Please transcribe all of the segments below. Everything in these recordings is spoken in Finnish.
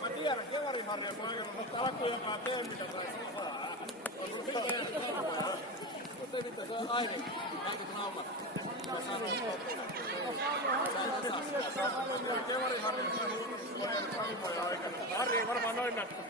Mä tiedän, Kevarimarja, kun on mutta alkujenkaan tee mitä saa. Mutta mitä se on aina naumat. Kevarimarja, Harri ei varmaan noin näyttää.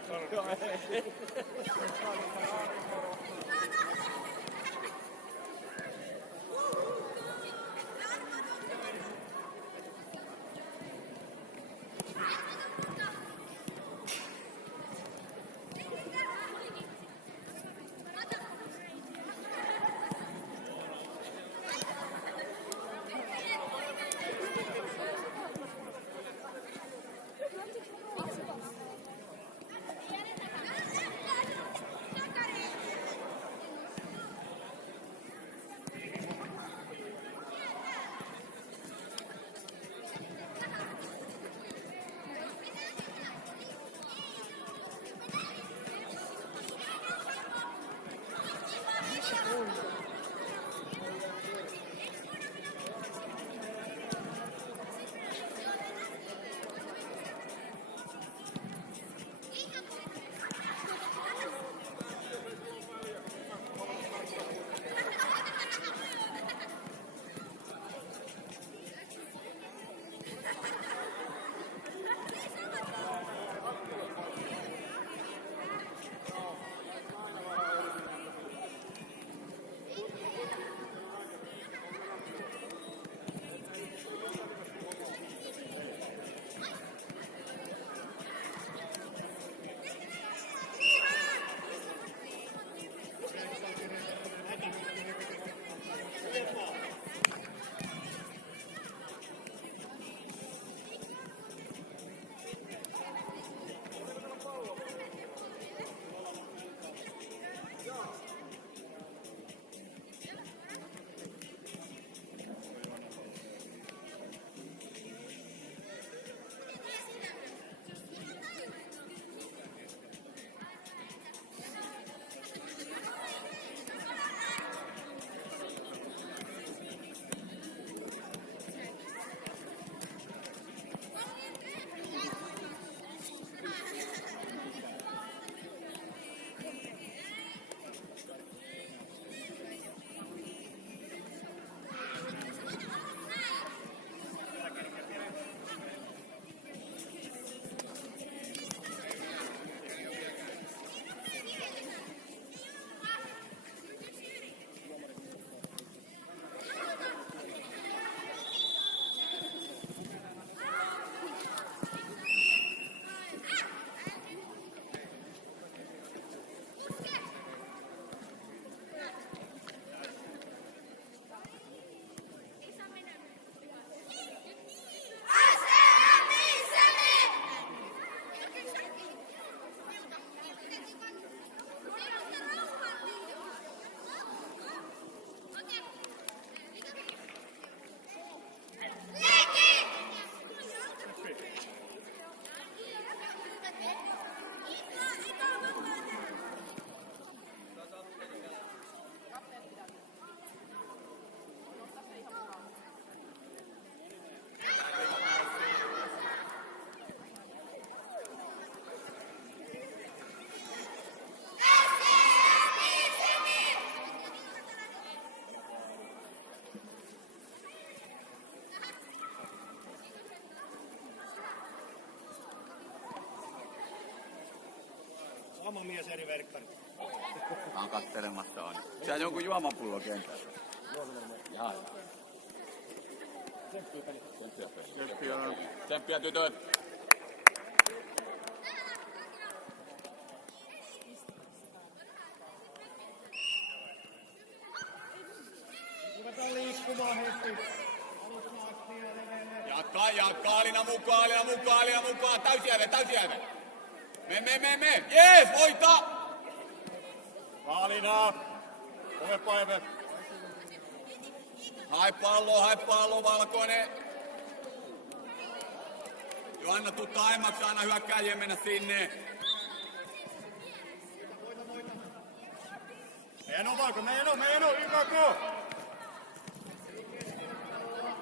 Sama mies eri verkkari. Mä oon kattelemassa on. Se on jonkun juomapullo kentällä. Jaa. Tsemppiä peli. Tsemppiä tytöt. Ruvetaan liikkumaan heti. Jatka Alina mukaan. mukaan. Täysjääve. Me. Jees, voita! Vaalina. Kovempaa Eve. Hae pallo, Valkoinen. Johanna, tuu taimaksi, aina hyökkääjien mennä sinne. Meidän on Valko, meidän on, YKK.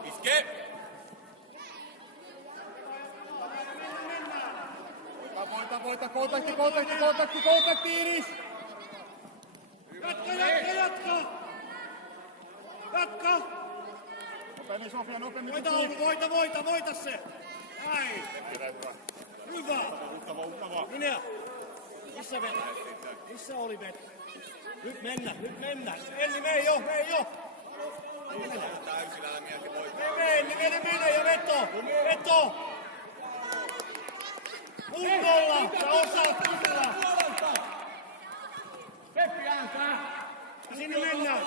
Iske! Voita, kontakti, Iris! Jatka! Nopeammin Sofia, nopeammin. Voita se! Näin! Hyvä! Uttava. Minä! Missä vetä? Missä oli vetä? Nyt mennä! Elli, me ei oo! Täysillä mieti voittaa. Mene ja veto! Kunnolla! Sä osaat kunnolla! Peppi ääntää! Sinne mennään!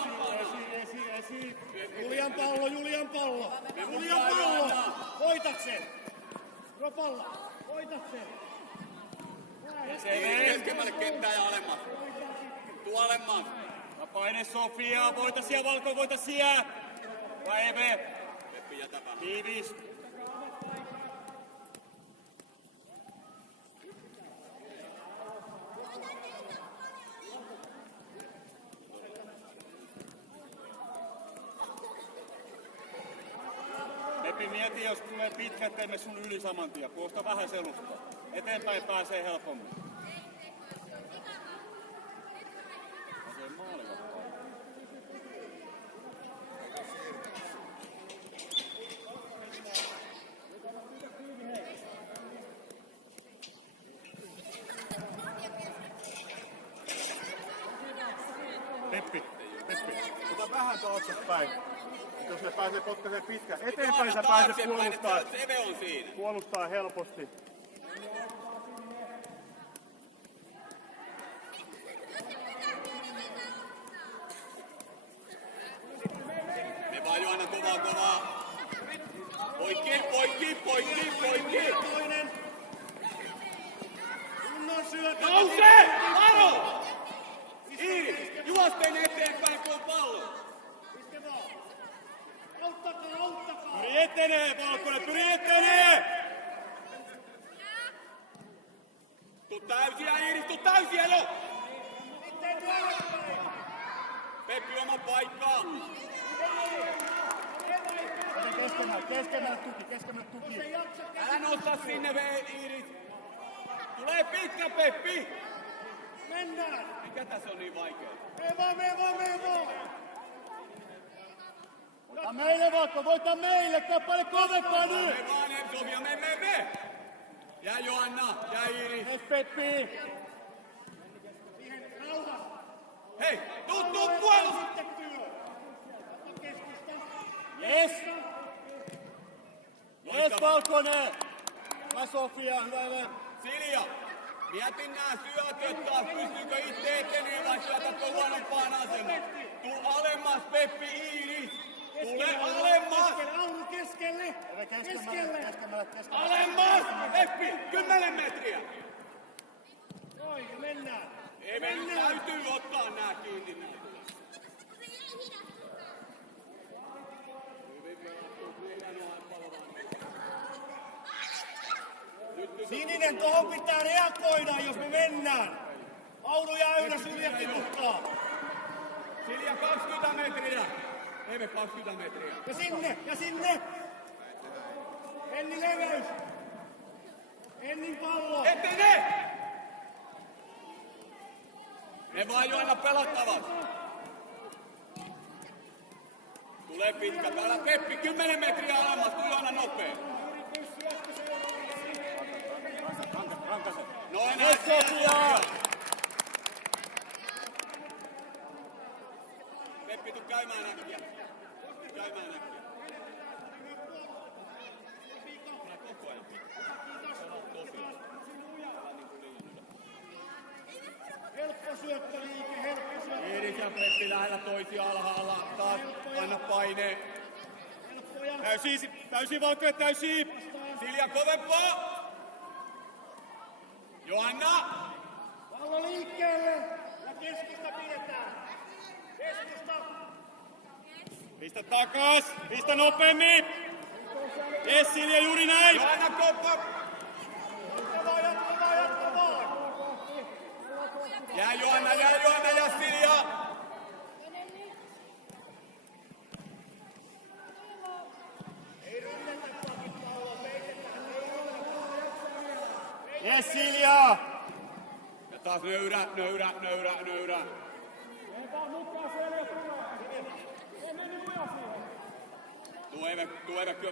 Esi! Julian pallo! Voitat sen! Ropalla! Voitat sen! Keskemmälle kenttää ja alemmas. Tuu alemmas. Paine Sofia! Voita siellä! Vai Eve? Peppi jätäpä. Tiivis! Peppi, mieti, jos tulee pitkä, teemme sun yli saman tien. Puosta vähän selusta. Eteenpäin pääsee helpommin. Pääsee maalilla. Peppi, ota vähän taaksepäin. Jos ne pääsee potkaiseen pitkään. Eteenpäin sä pääset puolustaa. Eve on siinä. Puolustaa helposti. Me vaan Johanna kovaa. Poikki. Toinen. Kunnon syötä. Nouse! Varo! Iiris, juosteen eteenpäin kun on pallo. Iske vaan. Auttakaa. Pyri etenee, Valkoinen, pyri etenee! Tuu täysiä, Iiris, tuu täysiä jo! Peppi oma paikkaa. Keskemmälle tuki. Älä nosta sinne, Iiris. Tulee pitkä, Peppi. Mennään! Mikä tässä on niin vaikea? Me vaan! Voita meille, Valkko, voita meille! Tää paljon kovempaa nyt! Me vaan, Sofia, me! Jää Johanna, jää Iiris. Yes, Peppi! Hei, tuu puolus! Yes, Valkonen! Mä Sofia, hyvä. Silja, mietin nää syötöt taas, pystyykö itse etenee vai syötätkö huonompaan asemaan? Tuu alemmas, Peppi, Iiris! Tule alemmas! Keskelle! Alemmas, Peppi! 10 metriä! Oi, mennään! Ei meidän täytyy ottaa nää kiinni näitä. Sininen, tohon pitää reagoida, jos me mennään! Aunu ja Äynä suljettiin mukaan! Silja 20 metriä! Eve 20 metriä. Ja sinne! Enni leveys! Ennin pallo! Etene! Ne vaan Johanna pelattavat. Tulee pitkä. Täällä Peppi 10 metriä alemmas, tuu Johanna nopea. Noin näin, Sofia! Peppi, tuu käymään äkkiä. Koko ajan. Helppo syöttöliike. Iiris ja Peppi lähellä toisia alhaalla. Taas anna paine. Täysi Valkoinen, täysi! Silja kovempaa! Johanna! Pallo liikkeelle ja keskusta pidetään. Keskusta. Pistä takas! Pistä nopeammin! Jes Silja, juuri näin! Johanna koppa! Jatka vaan. Jää Johanna ja Silja! Jes Silja! Ja taas nöyrä. Tuu Eve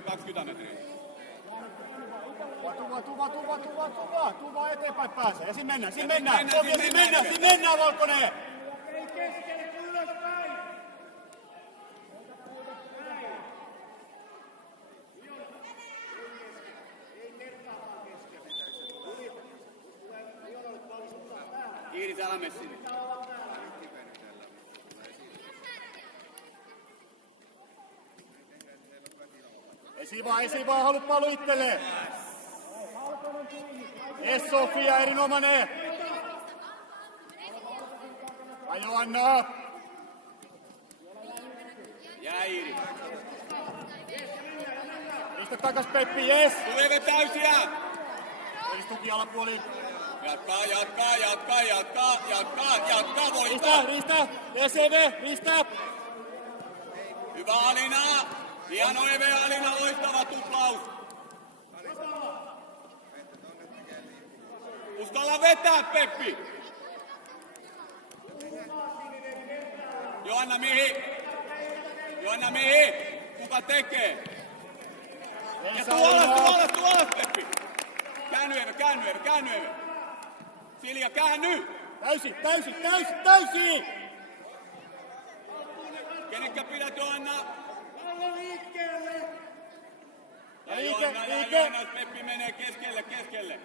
20 metriä. Tuu vaan eteenpäin pääsee. Ja siinä mennään, Valkonen! Ei keskelle kuin ylöspäin. Iiris, älä mene sinne. Esi vaan, halu pallo itselleen. Jes Sofia, erinomainen. Ja Johanna. Jää Iiris. Pistä takas Peppi, jes. Tuu Eve täysiä! Elis tuki alapuoli. Jatkaa, voittaa! Ristä. Jes Eve, ristä. Hyvä Alina! Hieno Eve Alina, loistava tuplaus! Uskalla vetää, Peppi! Johanna mihin? Kuka tekee? Ja tuu alas, Peppi! Käänny Eve! Silja, käänny! Täysi! Kenekkä pidät, Johanna? Pallo liikkeelle. Ja Liike. Johanna, Peppi menee keskelle.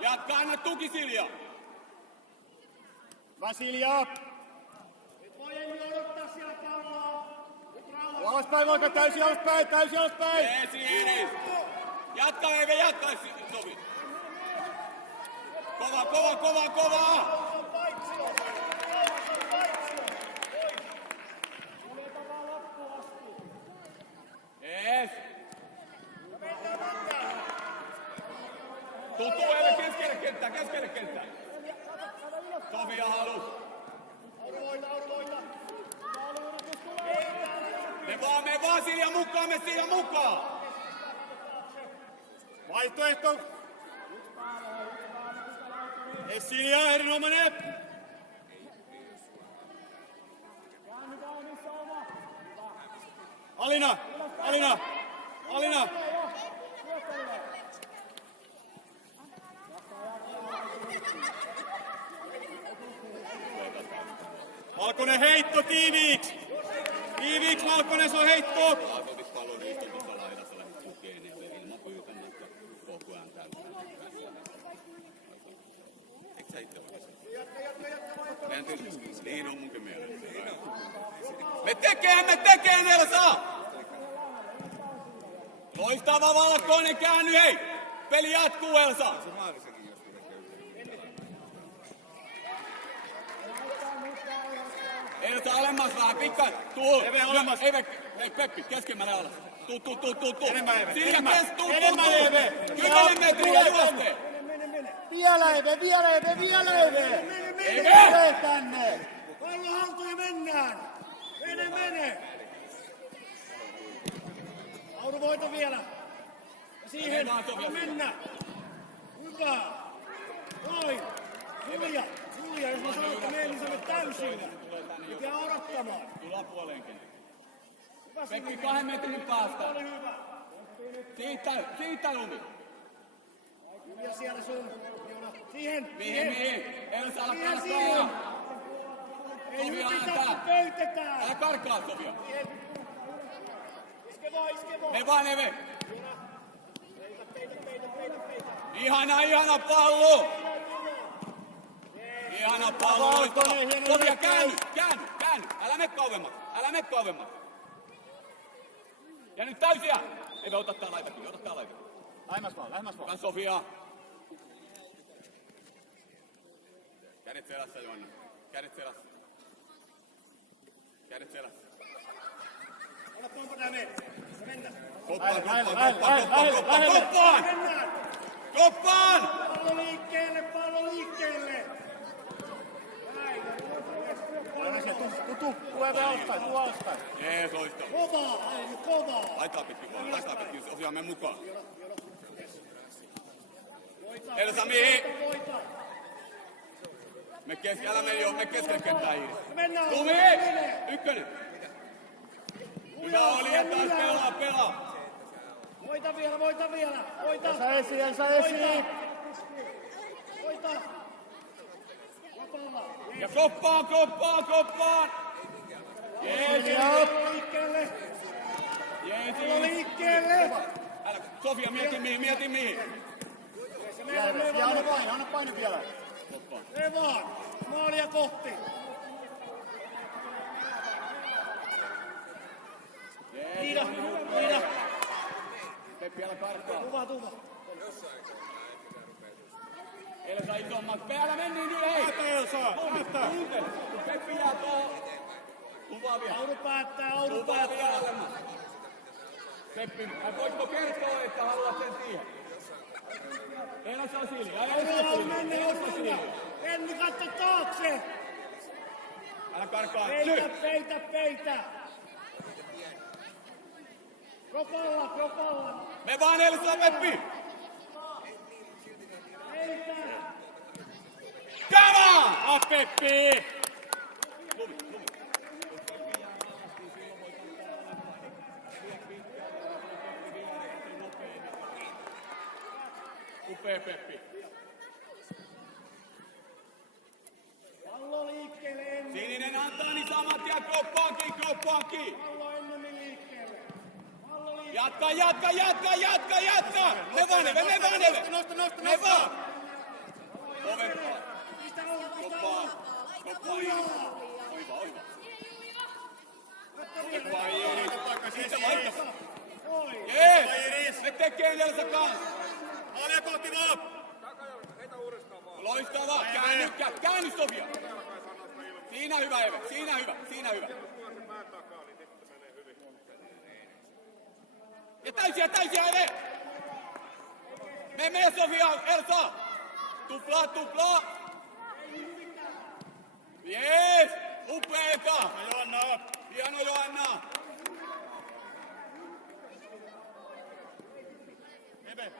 Jatka, anna tuki Silja! Silja. Et voi odottaa siellä palloa. Alaspäin, Valka, täysi alaspäin. Jees, Iiris! Jatka Eve, Sofi! Kova! Jees! Tuttu Eve keskelle kenttää! Sofia halus! Me vaan Silja mukaan! Vaihtoehto. Silja, erinomainen. Alina. Valkonen heitto tiiviiksi. Valkonen, se on heitto. Otit pallon riiston tuossa laidassa, lähdit tukeen ja ilman pyytämättä koko ajan täysin. Eikö sä itse oikeasti? Niin on munkin mielestä. Me tekee Nelsa! Loistava Valkoinen, käänny hei! Peli jatkuu Elsa! Elsa alemmas vähän, pikkaan. Tuu. Eve alemmas. Eve, Peppi, keskemmälle alas. Tuu. Enemmän Eve. Silja, tuu. Enemmän Eve. 10 metriä juoste. Vielä Eve. Eve! Tänne. Pallo haltuun ja mennään. Mene. Auru voita vielä. Ja siihen. Mennä. Hyvä. Noin. Julia, jos mä sanon, että mene, niin sä menet täysillä. Nyt jää odottamaan. Yläpuoleenkin. Pekki 2 metrin päästä. Siitä lumi. Julia siellä sun. Siihen. Mihin? Elsa, älä Siihen. karkaa. Ei Sofia, hypitä, pöytetään. älä karkaa, Sofia. Iske vaan. Me vaan Eve. Ihana pallo. Ihana pallo. Sofia, käänny. Älä mene kauemmas. Älä mene kauemmas. Ja nyt täysiä! Ei ota tää laitakin, ota tää laitakin. Lähemmäs vaan. Hyvä Sofia. Kädet selässä, Joanna. Kädet selässä. Ota tuonpa tää mene. Mennään. Koppaan! Mennään. Koppaan! Pallo liikkeelle. Näin. Aina se tuu alaspäin. Jees, loistava. Kovaa. Laitaa pitkin vaan, Sofia, mene mukaan. Elsa mihin? Älä mene keskelle kenttää Iiris. Mennään. Tumi! Ykkönen. Hyvä oli ja taas pelaa. Voita vielä. Elsa esiin. Voita. Vapaalla. Ja koppaan! Jees! Liikkeelle. Älä, Sofia, mieti mihin. Anna paine vielä. Mene vaan. Maalia kohti. Niida. Peppi, älä karkaa. Tuva. Elsa isommat. Päällä meni niin, hei! Elsa! Kuuntele. Peppi jää tuohon. Tuvaa vielä. Auru päättää. alemmas. Peppi, voitko kertoa, että haluat sen siihen? Elsa Silja. Enni katso taakse. Älä karkaa. Nyt! Peitä. Kropalla. Me vaan Elsa, Peppi! Come on! Peppi! Upea Peppi. Pallo liikkeelle ennen. Sininen antaa niin samat ja kroppaankin. Pallo ennemmin liikkeelle. Jatka! Ne vaan! Kovempaa. Koppaa. Oiva. Koppaa Iiris. Siitä vaikka. Jees! Ne tekee Elsa kanssa. Maalia kohti vaan. Loistavaa. Käänny Sofia. Siinä hyvä Eve. Siinä hyvä. Ja täysiä Eve. Mene Sofia, Elsa. Tuplaa. Jees. Upeeta. Hieno Joanna. Eve.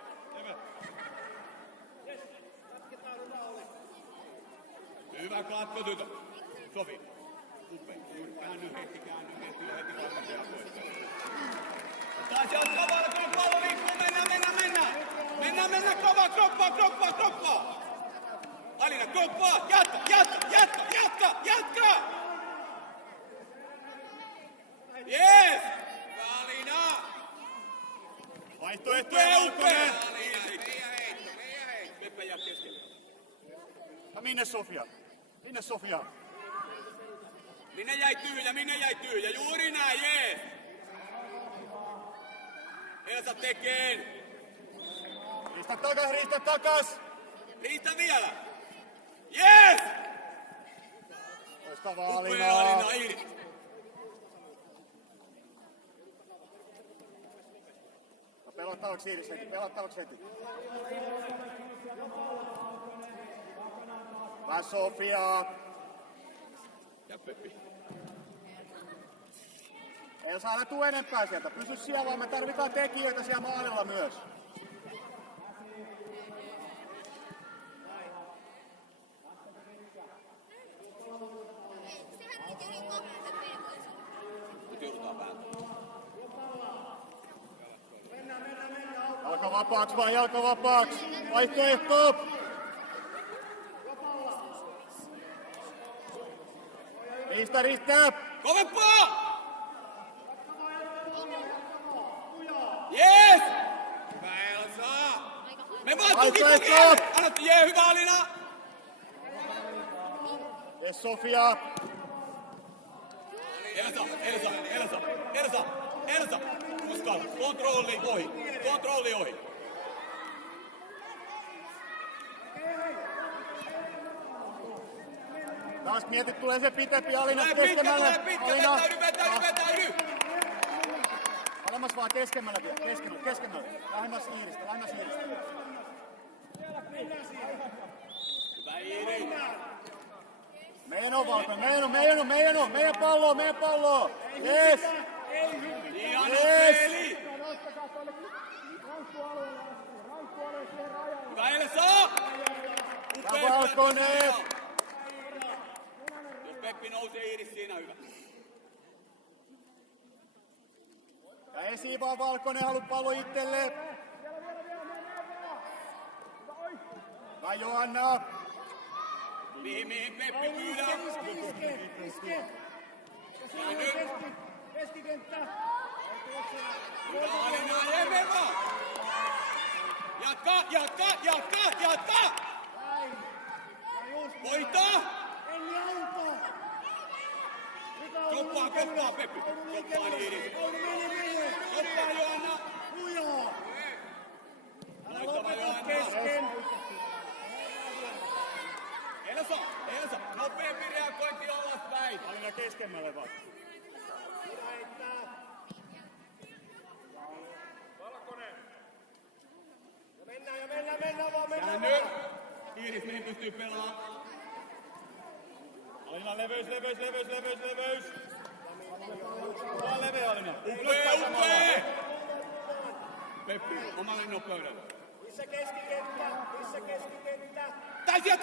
Hyvä katko tytö. Sofi. Upea. Käänny heti varmasti pois. Taas jatkaa vaan, kun pallo liikkuu. Mennään. Kroppaa. Alina, kroppaa. Jatka. Jees. Alina. Vaihtoehtoja Valkonen. Peppe jää keskelle. Ja minne Sofia? Minne jäi tyhjä. Juuri näin, jees. Elsa tekee. Riistä takas. Riistä vielä. Jees. Loistavaa Upea Alina, Iiris. Pelottavaksi Iiris heti. Vai Sofia. Ja Peppi. Ei saa tuu enempää sieltä. Pysy siellä, vaan me tarvitaan tekijöitä siellä maalilla myös. Jalka vapaaksi. Vaihtoehto. Riistä. Kovempaa! Jees! Hyvä Elsa! Me vaan tuki! Annattu, hyvä Alina! Yes, Sofia. Elsa. Uskalla. Kontrolli ohi. Taas mietit, tulee se pitempi Alina Tulee pitkä, keskemmälle. Alina. vetäydy. Alemmas vaan keskemmälle vielä. Keskemmälle. Lähemmäs Iiristä. Hyvä Iiri. Meidän on Valkoinen. Meidän palloa. Yes. Ihana Yes. peli. Hyvä Elsa. Ja Valkoinen. Jos Peppi nousee Iiris, siinä hyvä. Ja esiin vaan Valkoinen, haluat pallo itselle. Vai Johanna. Mihin Peppi pyydää? Iske. Keskikenttä. Hyvä Alina, jemme vaan. Jatka. Voittaa. Enni auta. Koppaa Peppi. Koppaan Iiris. Mene. Koppaa Johanna. Lujaa. Älä Voittava lopeta Johanna. kesken. Elsa. Nopeampi reagointi alaspäin. Alina keskemmälle vaan. Mennään. Käänny. Iiris, mihin pystyy pelaamaan? Alina leveys. Vaan leveä Alina. Upea! Peppi, omalle nopeudelle. Missä keskikenttä? Täysiä!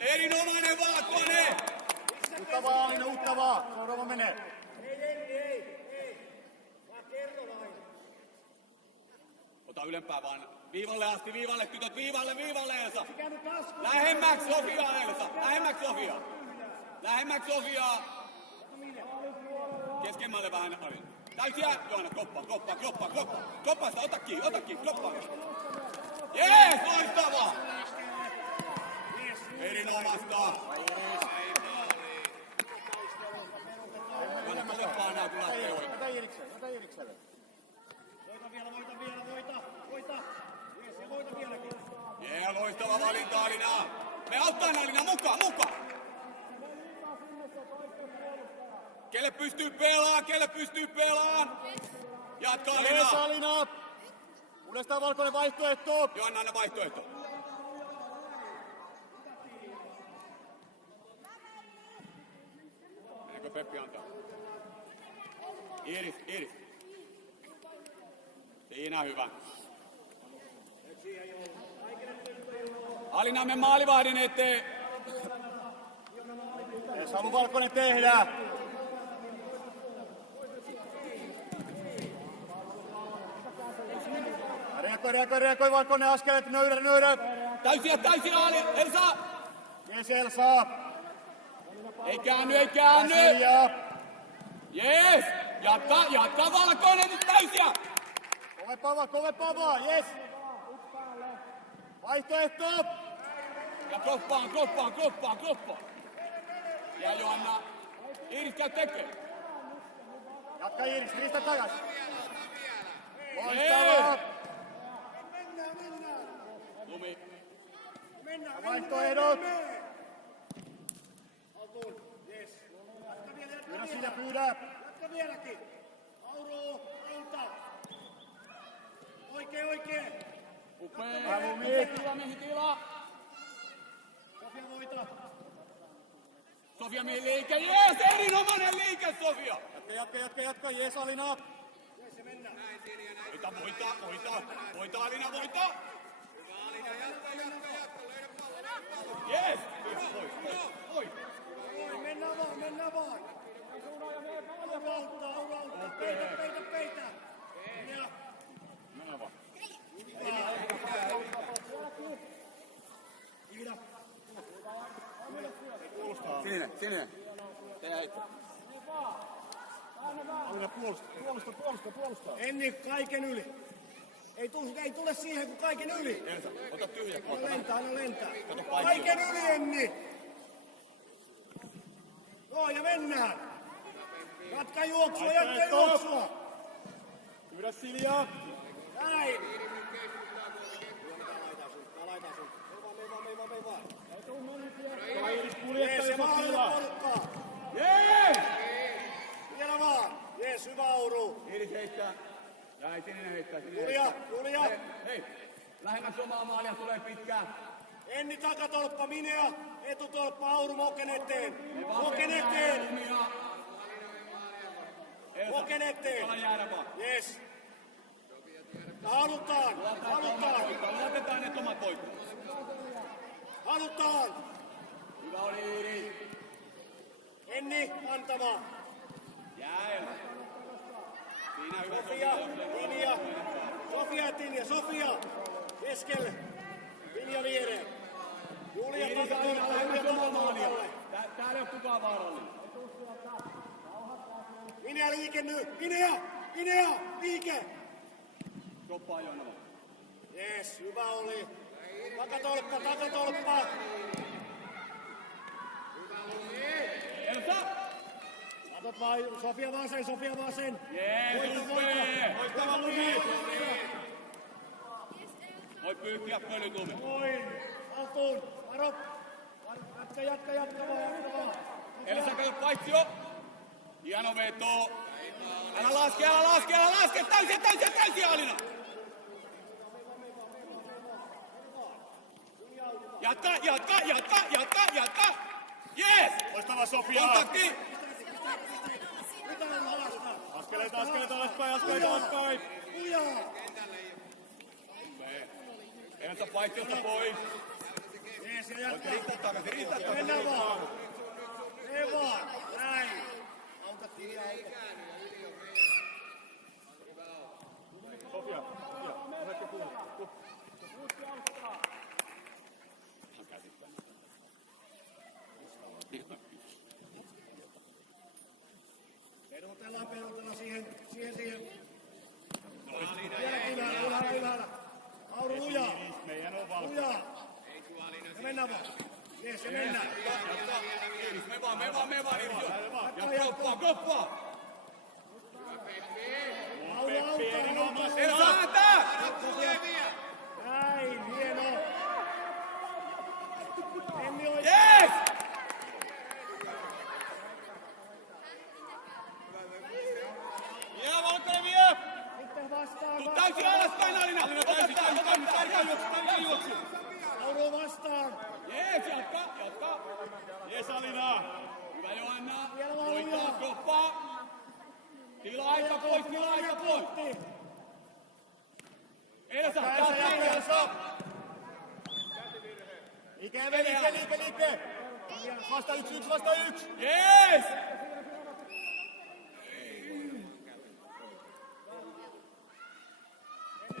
Erinomainen Valkoinen! Uttavaa Alina. Seuraava menee. Ei. Vaan kerro vain. Ota ylempää vaan. Viivalle asti, tytöt, viivalle Elsa. Käynyt taskuun. Lähemmäksi Sofiaa Elsa, lähemmäksi Sofiaa. Keskemmälle vähän Alina. Täysiä, Johanna, koppa. Koppasta, ota kiinni, koppa. Jees, loistavaa! Erinomaista! Johanna, kovempaa nää, kun lähtee ohi. Ota Iirikselle. Voita. Jees, ja voita vieläkin. Jee, loistava valinta Alina. Me auttaa Alina, mukaan. Kelle pystyy pelaan? Jatka Yes Alina. Alina. Uudestaan Valkoinen vaihtoehto. Johanna, anna vaihtoehto. Meneekö Peppi antaa? Iiris. Siinä hyvä. Alina, me maalivahdin eteen. Yes, halu Valkoinen tehdä. Reagoi Valkoinen askelet, nöydä. Täysiä, Elsa. Yes Elsa. Ei käänny. Käsiä. Jees. Jatka Valkoinen nyt täysiä. Kovempaa vaan, yes. Vaihtoehto. Ja kroppaan. Ja Johanna. Iiris käy tekee. Jatka Iiris, Rista takas. Jees. Loistavaa. Lumi. Vaihtoehdot. Altuun. Jees. Pyydä. Jatka vieläkin. Auro, auta. Oikein. Upea. Mihin tila. Sofia voita. Sofia mihin liike. Jees, erinomainen liike Sofia. Jatka, yes Alina. Jees, ja mennään. Voita Alina. Jees. Oi. Mennään vaan. Aura. Peitä. Ja. Mennään vaan. Iida. Sininen. Tehdään itse. Alina puolusta. Enni kaiken yli. Ei tule siihen kuin kaiken yli. Elsa, ota tyhjä. Anna lentää. Kato paikki. Kaiken yli, Enni. Noin ja mennään. Jatka juoksua. Pyydä Silja. Näin. Iiris kuljettaa Jees, ja iso maalle tila. porukkaa. Jees! Vielä vaan. Jees, hyvä Ouru. Iiris heittää. Ja ei sininen heittää. Julia. Hei, lähemmäs omaa maalia tulee pitkään. Enni takatolppa, Minea. Etutolppa, Auru Moken eteen. Moken eteen. Ala jäädä vaan. Yes. Halutaan. Luotetaan ne omat poikki. Halutaan. Hyvä oli Iiris. Enni antamaan. Jää. Siinä hyvä Sofia, Tinja. Sofia, Tinja. Sofia. Keskelle. Tinja viereen. Julia Iiris takatolppa. lähemmäs omaa maalia. Täällä ei ole kukaan vaarallinen. Minea liike nyt. Minea liike. Soppaa Joona. Yes, hyvä oli. Takatolppa. Elsa! Katot vaan, Sofia vasen. Jees, upee! Loistava Lumi. Voi pyyhkiä pölytumi. Noin. Altuun. Varo. Jatka vaan. Elsa kato paitsio. Hieno veto. Älä laske. Täysiä Alina. Jatka. Jees! Loistava Sofia. Kontakti! Mitä on alasta? Askeleita alaspäin. Lujaa. Elsa paitsiosta pois. Jees, ja jatka. Riittää takaisin. Mennään vaan. Mene vaan. Näin. Auta Tinja. Sofia. Osaatko kuulla? Perutellaan siihen. Vieläkin ylhäällä. Auru lujaa. Meidän on valko. Lujaa. Ja mennään vaan. Jees, ja mennään. Iiris, me vaan Iiris. Ja koppaa. Auta. Elsa ääntä! Näin, hieno. Enni oikein. Jees! Ja Valkoinen vie! Sitten vastaan. Tuu täysin alaspäin Alina! Tärkeä juoksu! Auru vastaan. Jees, jatka! Jees Alina. Hyvä Johanna! Vielä vaan Voittaa lujaa. koppaa! Tila-aika pois! Elsa, Elsa. Liike. Vasta yksi. Jees!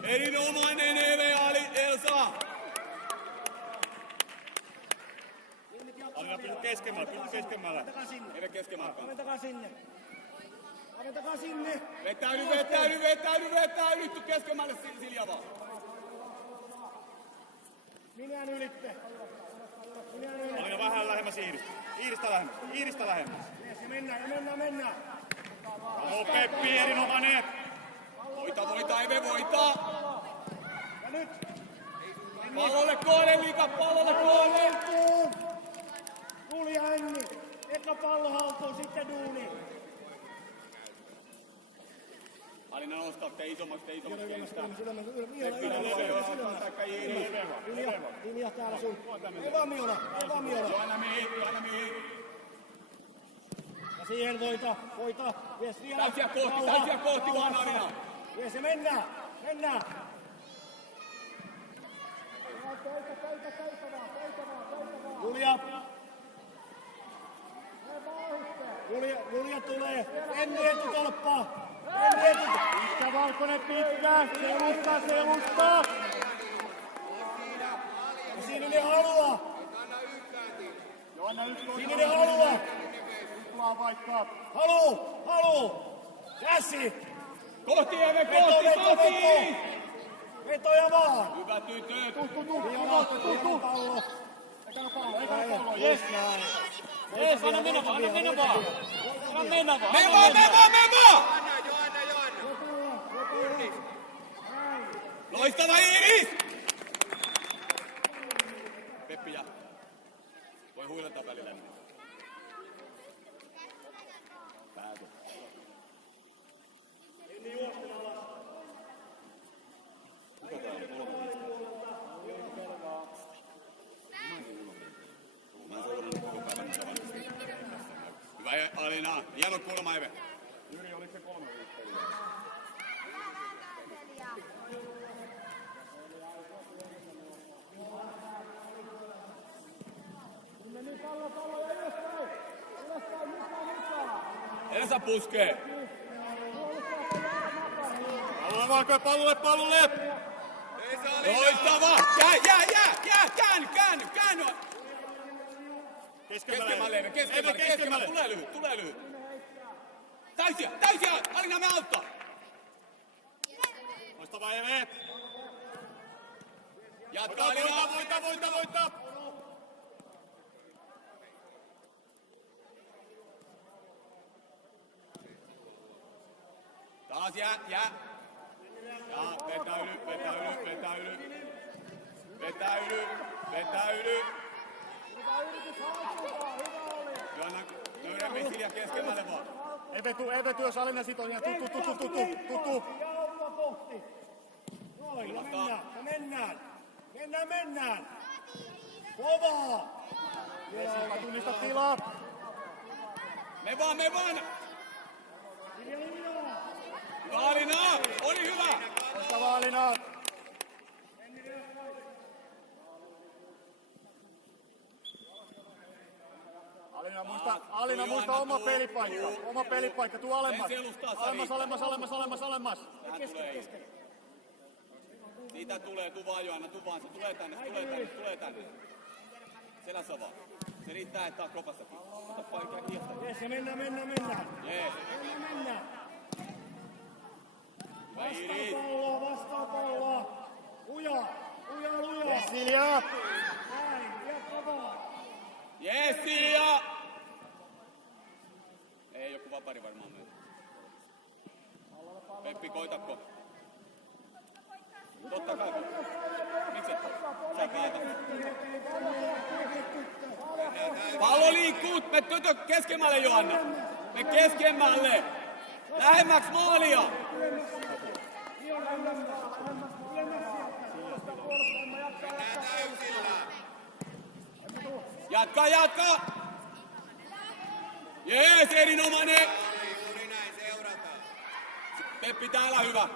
Erinomainen EV-ali, Elsa! Alina pysy keskemmällä. Eve keskemmällä. Aventakaa sinne. Vetäydy! Nyt keskemmälle Silja vaan. Minä ylitte. Alina vähän lähemmäs Iiristä lähemmäs. Jees, ja mennään. Peppi, erinomainen. Voita, Eve voita! Ja nyt. Pallolle kohden, Liika, pallolle kohden! Julia Enni. Eka pallo haltuun, sitten duuni. Alina nostaa te isommaksi. Linja täällä sun. Ei vaan Miola. Johanna mihin. Ja siihen voita. Jes, vielä. Täysiä kohti vaan Alina. Jes, ja mennään. Julia tulee. Enni etutolppaa. Pitkä Valkoinen pitkä. Selustaa. Ja Sininen haluaa. Sininen haluaa. Tuplaa vaikka. Haluu. Käsi. Kohti Eve, Veto. Vetoja vaan. Hyvä tytöt. Pallo. Yes. Ees, anna mennä vaan. Me vaan! Loistava Iiris! Peppi ja. Voi huilata välillä. Pääty. Hyvä Alina, hieno kulma Eve. Jyri, oliko se 3 viikkoa? Elsa puskee. Pallolle! Loistava! Käänny! Keskemmälle. Tulee lyhyt. Täysiä! Alina, me auttaa! Loistava Eve! Jatka Alina! Voita! Taas jää. Ja vetää yli. Joanna, löydämme Silja keskemmälle vaan. Eve tuo, jos Alina sitoo, niin tuttu. Noin, mennään. Kovaa. Silpa tunnista tilaa. Me vaan. Alina, oli hyvä. Loistava Alina. Alina, muista oma pelipaikka. Tuu alemmas. Alemmas. Siitä tulee, tuu vaan Joanna, tuu vaan. Se tulee tänne. Selässä vaan. Se riittää, että on kropassakin. Ota paikkaa kiehtä. Jees, ja mennään. Jees. Mennään. Vastapalloa. Luja. Yes, Silja. Näin, ja kovaa. Jees, Silja! Ei, joku vapari varmaan meillä. Peppi, koitakko? Totta kai. Miksi et? Sä päätät. Pallo liikkuu! Me keskemmälle, Johanna! Me keskemmälle! Lähemmäks maalia! Jatka! Jees, erinomainen! Juuri näin, seurataan. Peppi täällä hyvä.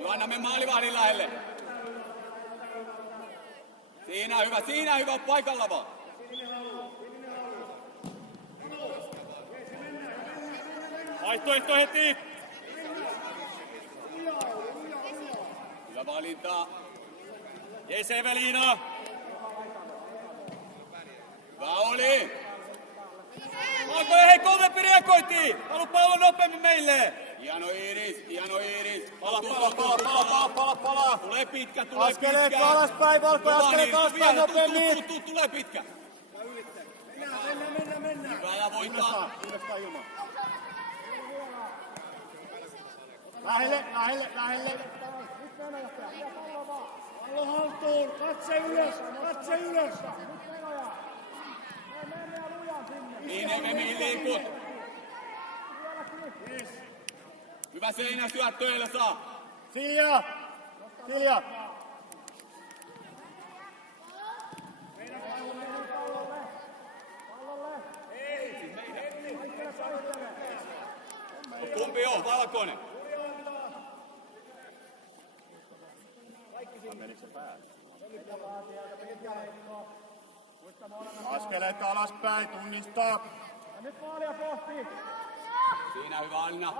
Johanna, me maalivahdin lähelle. Siinä hyvä, paikalla vaan. Vaihtoehto heti. Hyvä valinta. Jes, Evelina. Hyvä oli. Onko hei kovempi reagointi? Halu pallon nopeammin meille. Hieno Iiris. Pala. Tulee pitkä. Askeleet alaspäin, Valko, askeleet alaspäin nopeammin. Tulee pitkä. Mennään. Hyvä ja voittaa. Uudestaan ilman. Lähelle. Pallo haltuun, katse ylös. Mihin liikut? Hyvä seinä syöttö Elsa. Silja. Kumpi on? Valkoinen. Askeleet alaspäin, tunnistaa. Siinä hyvä Anna.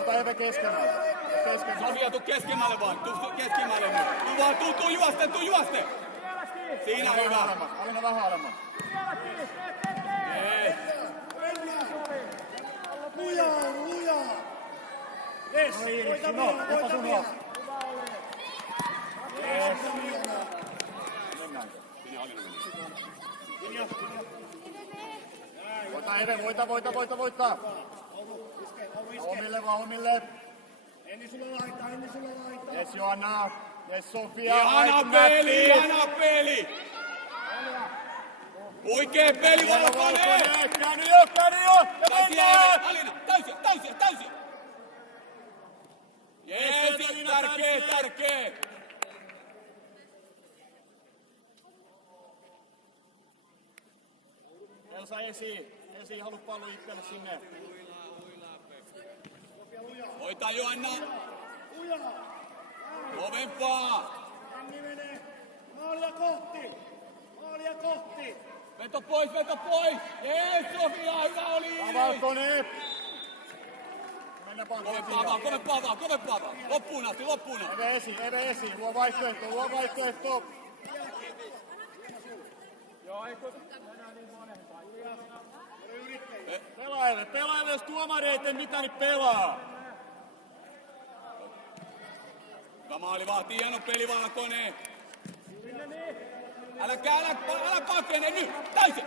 Ota Eve keskemmälle. Sofia, tuu keskemmälle vaan. Tuu keskemmälle nyt. Tuu vaan, tuu juoste. Siinä hyvä. Alina vähän alemmas. Jees. Lujaa. Yes, voita vielä, voita vielä. Voita Eve, voita. Omille. Enni sulla laita. Yes Johanna. Yes Sofia. Ihana peli! Oikee peli, Valkonen! Käänny jo! Ja mennään! Alina, täysiä! Jees, tärkee! Elsa esi halu pallo itselle sinne. Hoita Joanna! Kovempaa! Enni menee. Maalia kohti. Veto pois! Jees, Sofia, hyvä oli! Valkonen! Mennä pankkiin. Kovempaa vaan! Loppuun asti! Eve esi. Luo vaihtoehto. Pelaa Eve, jos tuomari ei tee mitään, niin pelaa. Hyvä maali vaatii, hieno peli, Valkonen! Älä pakene nyt! Täysiä!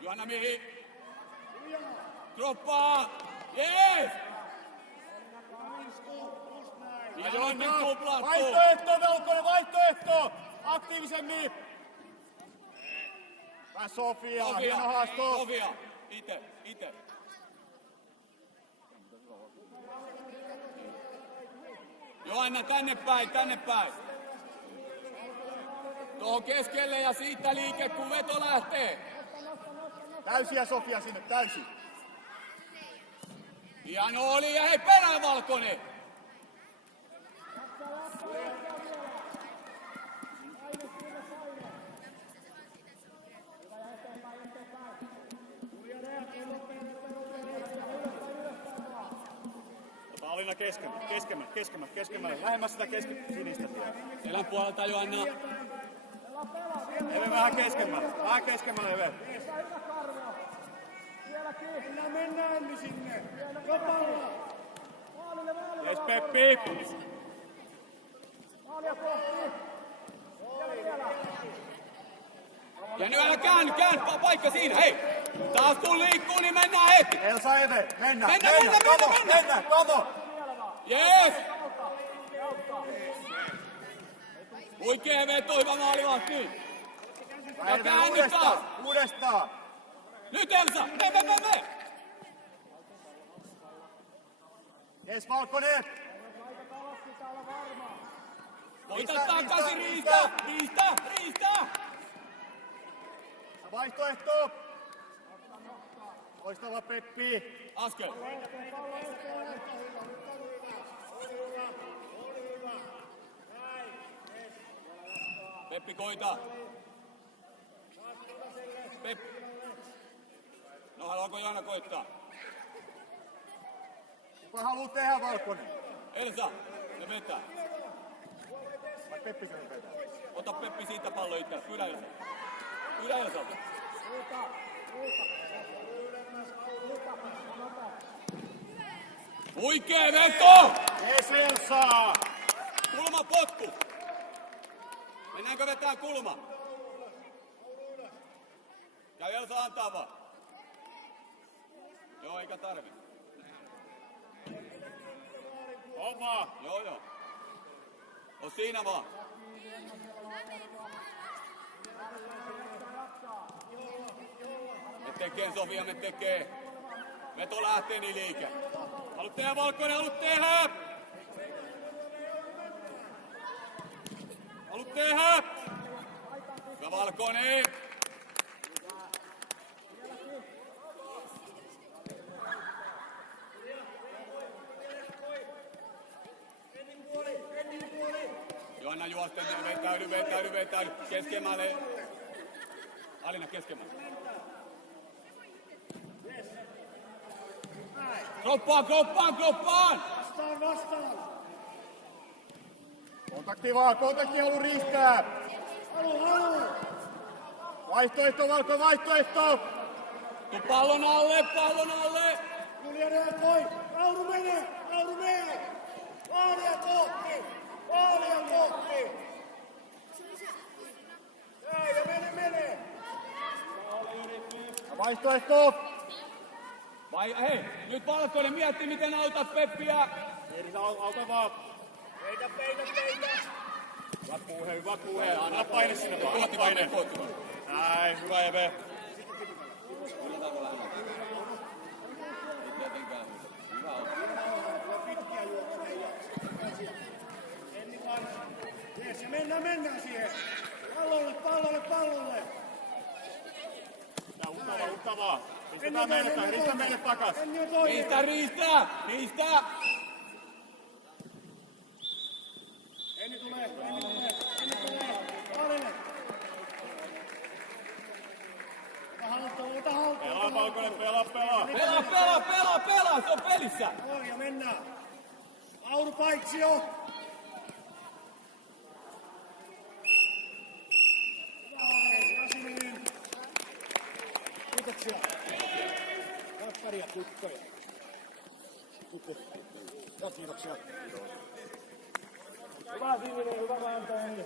Johanna mihin? Droppaa! Jees! Hienosti kuplattu! Vaihtoehto, Valkonen, vaihtoehto! Aktiivisemmin! Sofia, hieno haasto! Sofia, ite. Johanna, tänne päin. Tuohon keskelle ja siitä liike, kun veto lähtee. Täysiä Sofia sinne, täysi. Hieno oli ja hei perään Valkonen. Alina keskemmälle. Lähemmäs sitä sinistä. Selän puolelta Johanna. Eve vähän keskemmälle Eve. Minä mennään niin sinne. Jopalla. Yes Peppi. Ja nyt älä käänny, paikka siinä, hei! Taas kun liikkuu, niin mennään heti! Elsa Eve, mennään! Tomo! Jees! Huikee veto, hyvä maalivahti! Ja käänny taas! Uudestaan! Nyt Elsa! Me! Yes Valkonen! Voita takaisin, riistä! Vaihtoehto! Loistava Peppi! Askel! Peppi koita! Peppi! No haluaako Johanna koittaa? Kuka haluu tehdä Valkonen? Elsa, ne vetää. Vai Peppi sen vetää? Ota Peppi siitä pallo itselle. Pyydä Elsalta. Huikee veto! Yes Elsa! Kulma potku! Mennäänkö vetää kulma? Käy Elsa antaa vaan. Joo, eikä tarvi. Oma! Joo. On siinä vaan. Me tekee Sofia, me tekee. Veto lähtee niin liike. Haluat tehdä Valkoinen, haluat tehdä! Ja Valkoinen! Johanna juosten, vetäydy. Keskemmälle. Alina keskemmälle. Kroppaan! Vastaan. Kontakti halu riistää. Halu. Vaihtoehto, Valko, vaihtoehto. Tuu pallon alle, pallon alle! Julia reagoi! Lauru menee! Lauru menee! Maalia kohti! Maalia kohti! Ja menee! Vaihtoehto! Vai hei, nyt Valkoinen mietti miten autat Peppiä! Eeri, auta vaan. Peitä! Hyvä puhe. Anna paine sinne vaan. Anna paine. Näin, hyvä Eve. Yes, mennään siihen. Pallolle. Uttavaa. Pistetään meille päin. Riistä meille takas. Riistä! Enni tulee. Valene. Ota haltuun. Pelaa Valkoinen, pelaa. Pelaa, se on pelissä! Ja mennään. Lauru Paitsio. Jasmin. Kiitoksia. Kakkaria, kukkoja. Kiitoksia. Hyvä sininen, hyvä vääntäjä.